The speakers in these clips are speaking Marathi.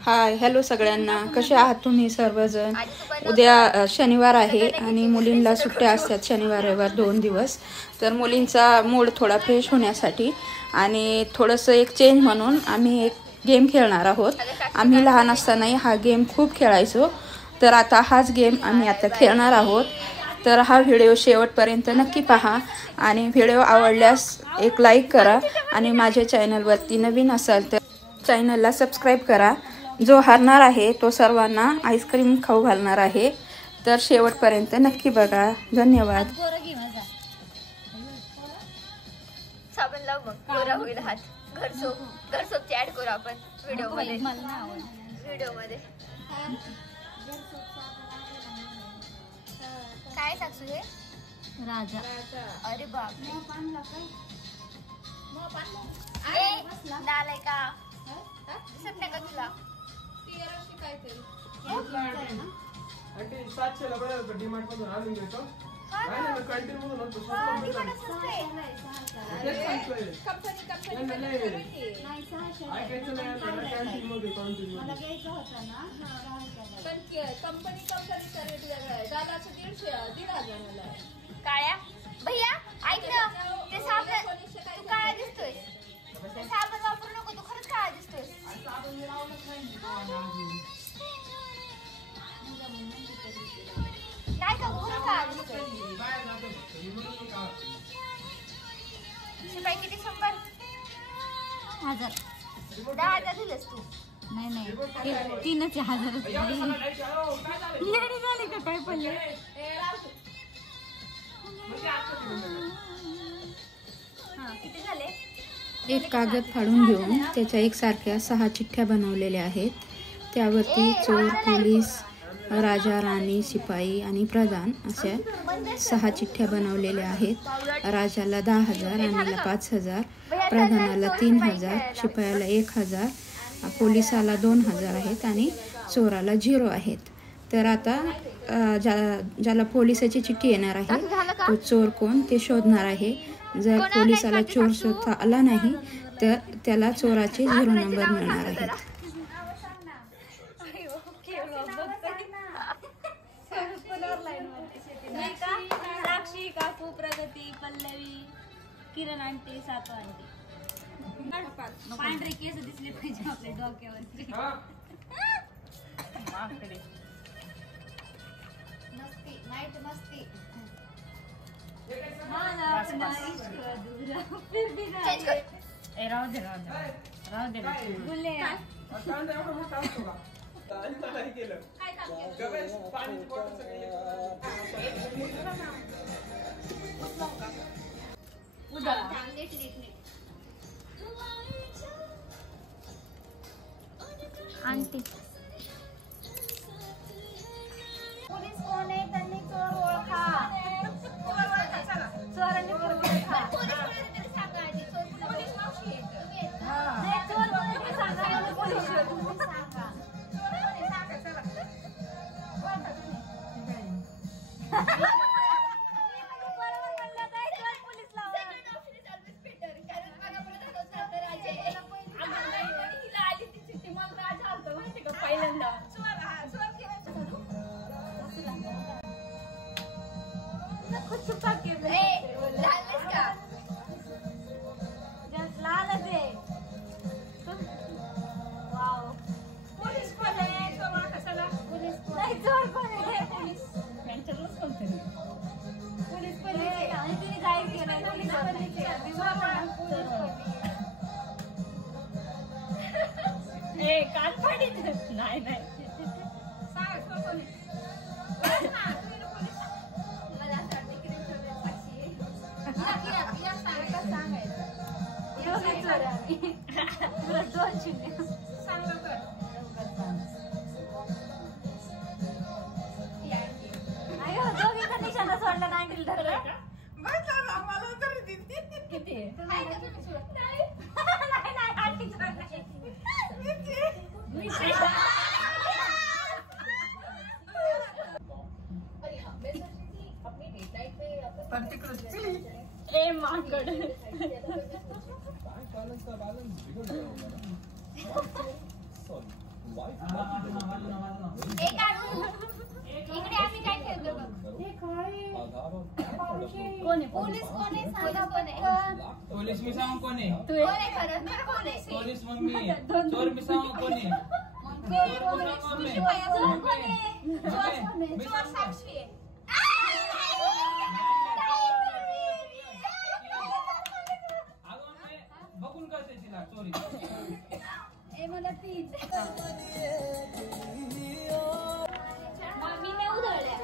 हाय हॅलो सगळ्यांना, कसे आहात तुम्ही सर्वजण। उद्या शनिवार आहे आणि मुलींना सुट्ट्या असतात शनिवार रविवार 2 दिवस। तर मुलींचा मूड थोडा फ्रेश होण्यासाठी आणि थोडंसं एक चेंज म्हणून आम्ही एक गेम खेळणार आहोत। आम्ही लहान असताना हा गेम खूप खेळायचो, तर आता हाच गेम आम्ही आता खेळणार आहोत। तर हा व्हिडिओ शेवटपर्यंत नक्की पहा आणि व्हिडिओ आवडल्यास एक लाईक करा आणि माझ्या चॅनलवरती नवीन असाल तर चॅनलला सबस्क्राईब करा। जो हारणार आहे तो सर्वांना आईस्क्रीम खाऊ घालणार आहे, तर शेवटपर्यंत नक्की बघा। धन्यवाद। साबण लाव मग गोरा होईल हात। घरसोपची ऍड करू आपण व्हिडिओ मध्ये। काय साक्षू हे राजा? अरे बापरे, नालाय का दिसत नाही का तुला? काळ्या भैया ऐक ना, ते साबण तू काळा दिसतोय, ते साबण वापरू नको, तू खरंच काळा दिसतोय। नाही का खरंच काळा दिसतोय। शिपाई किती 100 1000 10,000 दिलेस तू? नाही 3,000 झाले का काय पडले? किती झाले? एक कागद फाडून घेऊन त्याच्या एकसारख्या 6 चिठ्ठ्या बनवलेल्या आहेत। त्यावरती चोर, पोलीस, राजा, राणी, शिपाई आणि प्रधान अशा 6 चिठ्ठ्या बनवलेल्या आहेत। राजाला 10,000, राणीला 5,000, प्रधानाला 3,000, शिपायाला 1,000, पोलिसाला 2,000 आहेत आणि चोराला 0 आहेत। तर आता ज्याला पोलिसाची चिठ्ठी येणार आहे तो चोर कोण ते शोधणार आहे। जर पोलिसाला चोर शोधता आला नाही तर त्याला चोराचे 0 नंबर मिळणार आहेत। साक्षी, काकू, प्रगती, पल्लवी, किरण आंटी, सातू आंटी। पांढरे केस दिसले पाहिजे आपल्या डोक्यावरती। मस्ती नाईट मस्ती। राहू दे बोले आंटी पोलीस कोण आहे त्यांनी चोर ओळखा। चोरांनी ओळखा। सांगा आधी पोलीस मावशी आहे। चोर कोण सांगा, पोलीस सांगा। नाही ए माकड हे काढून इकडे आम्ही काय खेळतो बघ. कोण आहे पोलीस? कोण आहे सांगा. कोण आहे पोलीस मी सांगू कोणी कोण आहे खरं तर कोण आहे पोलीस मम्मी चोर मी सांगू कोणी चोर कोण आहे चोर साक्षी आहे. बघून कसं तिला चोरी मला तीन मी नाही उधळल्या.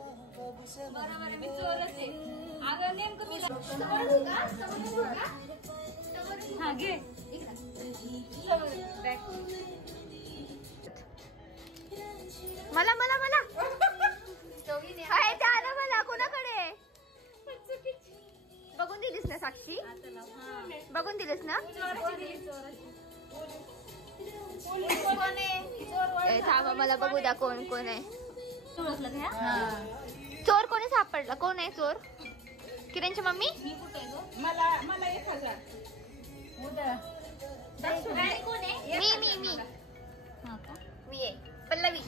बरोबर मी चोरच आहे. अगं नेमकं मी हा घे मला मला मला काय ते आलं मला कोणाकडे बघून दिलीस ना साक्षी बघून दिलीस ना थांबा मला बघू द्या कोण कोण आहे चोर कोणी सापडला कोण आहे चोर किरणची मम्मी मला 1000 कोण आहे मी आहे पल्लवी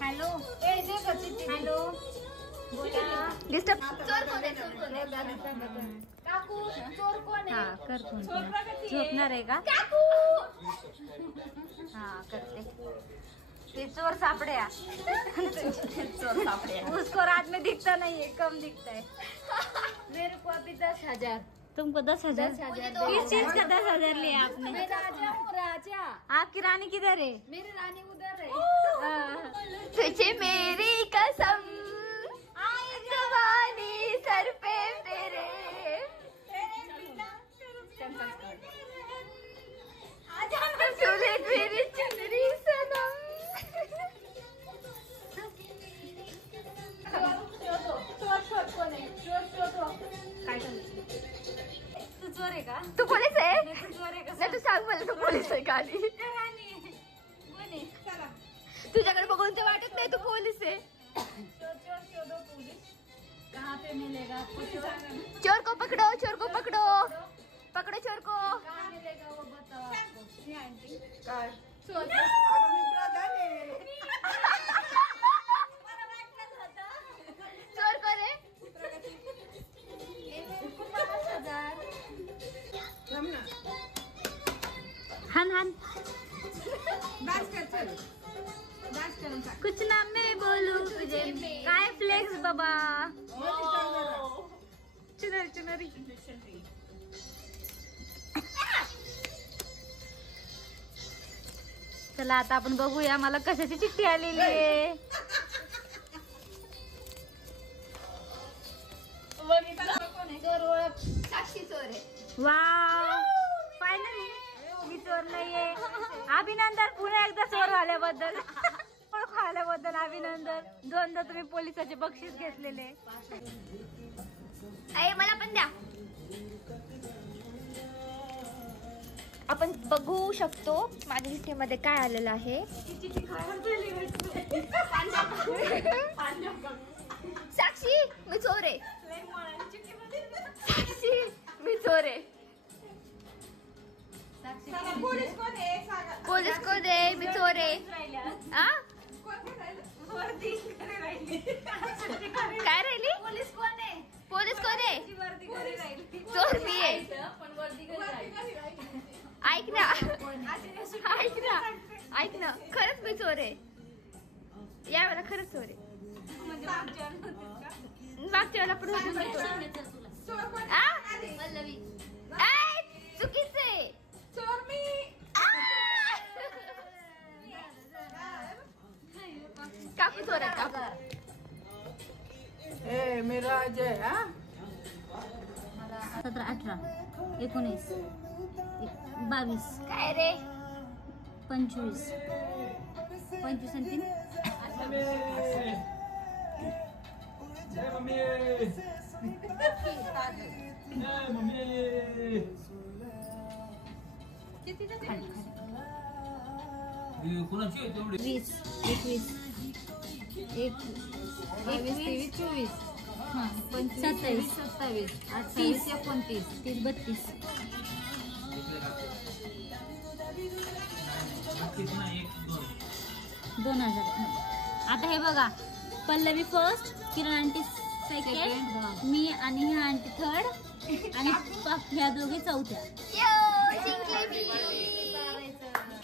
हॅलो हॅलो डिस्टर्ब चोर कोण आहे काकू चोर कोण आहे झोपणार आहे का काकू हाँ करते ये चोर सापड़े चोर सापड़े उसको रात में दिखता नहीं है कम दिखता है मेरे को अभी 10,000 तुमको 10,000 किस चीज का 10,000 लिया आपने मैं राजा हूँ राजा आपकी रानी किधर है मेरी रानी उधर है तुझे मेरी कसम जवानी सर पे तेरे सुने मेरी चुनरी सनम तू चोर है का तू पोलीस आहे तू चोर है का नाही तू सांग मला तू पोलीस आहे का आधी रानी है कौन है चला तुझ्याकडे बघून तर वाटत नाही तू पोलीस आहे शोधो पुलिस कहाँ पे मिलेगा चोर को पकड़ो पकड़ो चोर को कहाँ मिलेगा वो बताओ आपको ये आंटी चोर को रे हन हन कुछ ना मैं बोलूं तुझे काय फ्लेक्स बाबा चुनरी चुनरी चला आता आपण बघूया मला कशाची चिठ्ठी आलेली आहे चोर ओळख साक्षी चोर आहे वाव फायनली मी चोर नाहीये अभिनंदन पुन्हा एकदा चोर झाल्याबद्दल ओळख आल्याबद्दल अभिनंदन दोनदा तुम्ही पोलिसाचे बक्षीस घेतलेले अरे मला पण द्या आपण बघू शकतो माझ्या चिठ्ठीमध्ये काय आलेलं आहे साक्षी मी चोर आहे साक्षी मी चोर आहे पोलीस को दे मी चोर आहे आ? काय राहिली पोलीस कोण आहे चोर मी आहे ऐक ना खरंच मी चोर आहे यावेळेला खरंच चोर आहे मागच्या वेळेला पण चुकीचं आहे चोर मी मेरा अजय. हा 17, 18, 19, 22, काय रे 25, 25 आणि 3 मम्मी जय मम्मी जय मम्मी. कोणाची आहे तेवढी? 20, 21, 23, 24, 27, 27, 30, 29, 30, 32. नक्कीच ना, 1, 2. 2000. आता हे बघा, पल्लवी फर्स्ट, किरण आंटी सेकंड, मी आणि ह्या आंटी थर्ड आणि ह्या दोघी चौथ्या. यो जिंकले मी.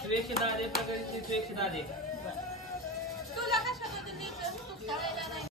तू 110 दे, प्रगतीची तू 110 दे.